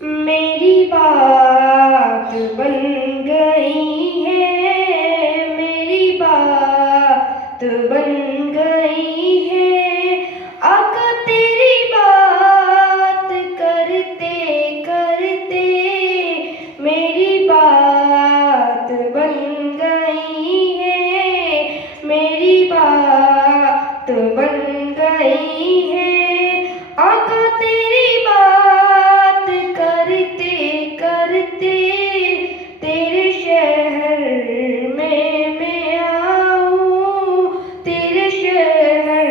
मेरी बात बन गई है, मेरी बात बन गई है। आका तेरी बात करते करते मेरी बात बन गई है, मेरी बात बन गई है। आका तेरी बात करते करते तेरे शहर में मैं आऊं, तेरे शहर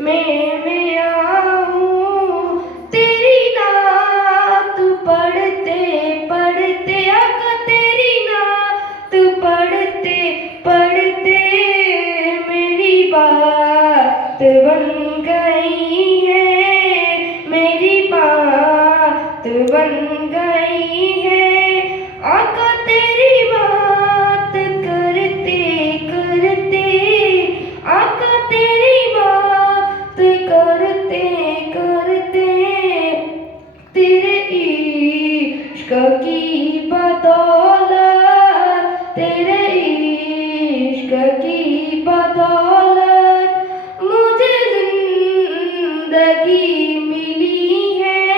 में मैं आऊं। तेरी नात पढ़ते पढ़ते आका तेरी नात पढ़ते पढ़ते मेरी बात बन गई है, मेरी बात बन गई है। आका तेरी बात करते करते, आका तेरी बात करते करते तेरे इश्क की बदौलत, तेरे इश्क की बदौलत मुझे जिंदगी मिली है,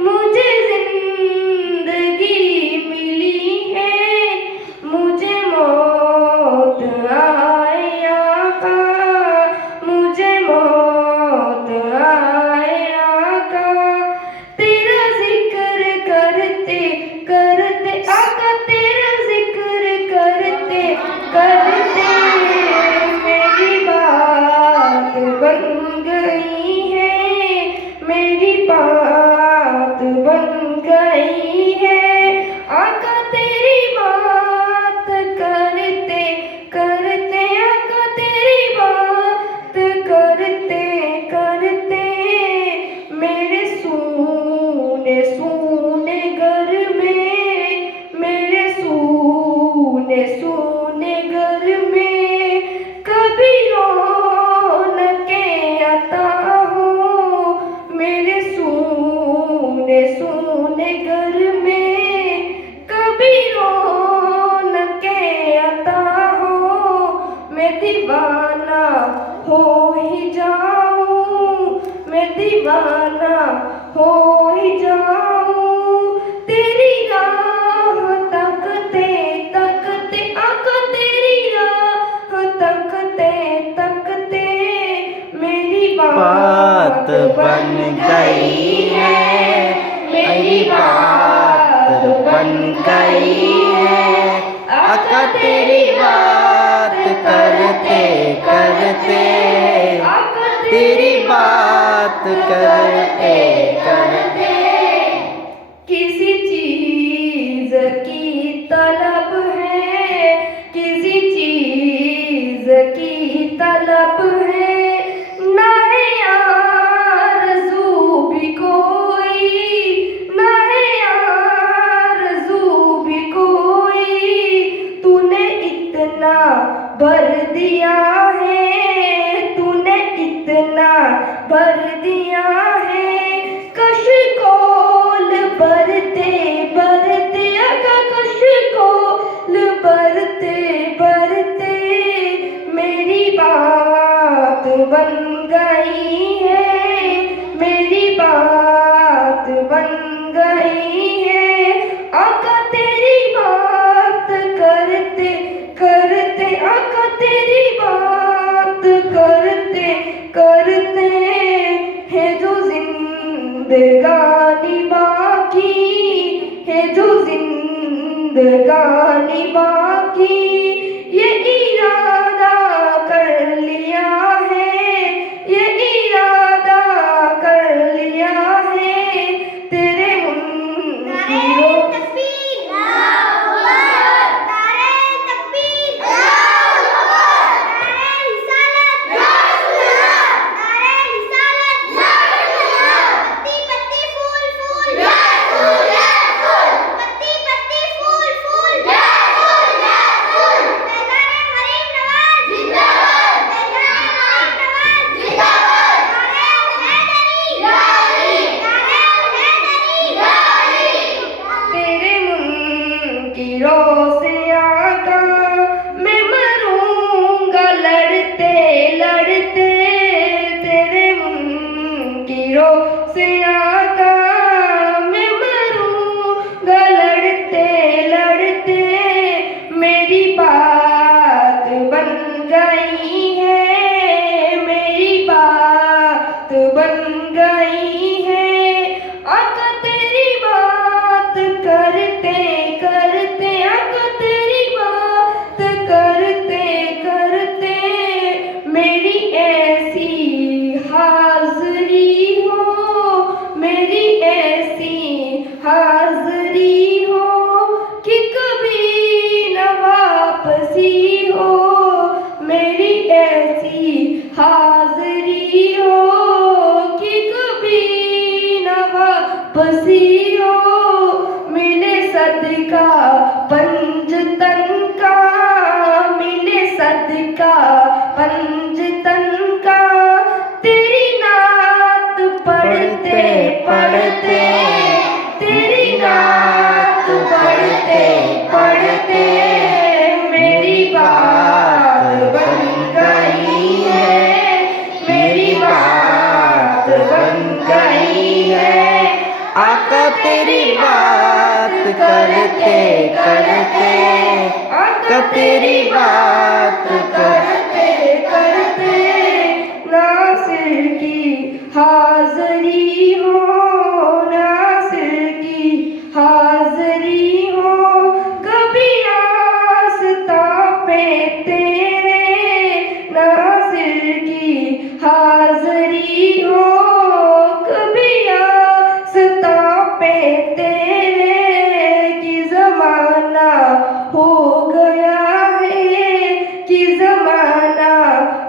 मुझे जिंदगी मिली है। मुझे मौत आए आका, मुझे मौत आए आका। तेरा जिक्र करते करते आका, तेरा जिक्र करते करते मेरी बात बन गई है, मेरी बात बन गई है। आका तेरी बात करते करते, आका तेरी बात करते करते मेरे सूने सूने घर में, मेरे सूने सूने घर में कभी रौनकें अता हो, मेरे सूने सूने घर में कभी रौनकें अता हो। मैं दीवाना हो ही जाऊं, मैं दीवाना हो ही जाऊं। तेरी राह तकते तकते आका, तेरी राह तकते तकते मेरी बात बन गई है, मेरी बात बन गई है। आका तेरी बात करते करते, तेरी बात करते करते किसी चीज की तलब है, किसी चीज की तलब है। ना है आरज़ू भी कोई, ना है आरज़ू भी कोई। तूने इतना भर दिया है, तूने इतना भर दिया है। कशकोल भरते भरते आका, कशकोल भरते भरते मेरी बात बन गई है, मेरी बात बन गई है। आका तेरी बात करते करते, आका तेरी बात करते करते है जो जिंदगानी बाकी, है जो जिंदगानी बाकी। ये इरादा कर लिया है, ये इरादा कर लिया है। तेरे मुंकिरों तीरों से आका मैं मरूंगा लड़ते लड़ते तेरे मुनकिरों से आका मैं मरूंगा लड़ते लड़ते मेरी बात बन गई है मेरी बात बन गई है आका तेरी बात करते करते आका तेरी बात करते करते मेरी ऐसी हाज़री हो मेरी ऐसी हाज़री हो कि कभी न वापसी हो मेरी ऐसी हाज़री हो कि कभी न वापसी हो मिले सदका पंजतन का मिले सदका पंजतन का तेरी नात पढ़ते पढ़ते तेरी नात पढ़ते पढ़ते मेरी बात बन गई है मेरी बात बन गई है आका तेरी बात करते करते आका तेरी बात करते करते नासिर की हाज़री हो नासिर की हाज़री हो कभी आस्था पे तेरे नासिर की हाज़री हो कभी आस्था पे तेरे की ज़माना हो गया है कि ज़माना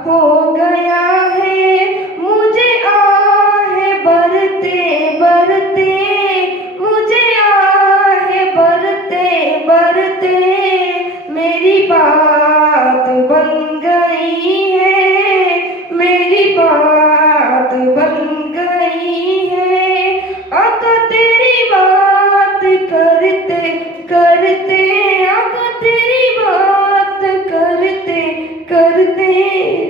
हो गया है मुझे आहे बरते बरते मुझे आहे बरते बरते मेरी बात बन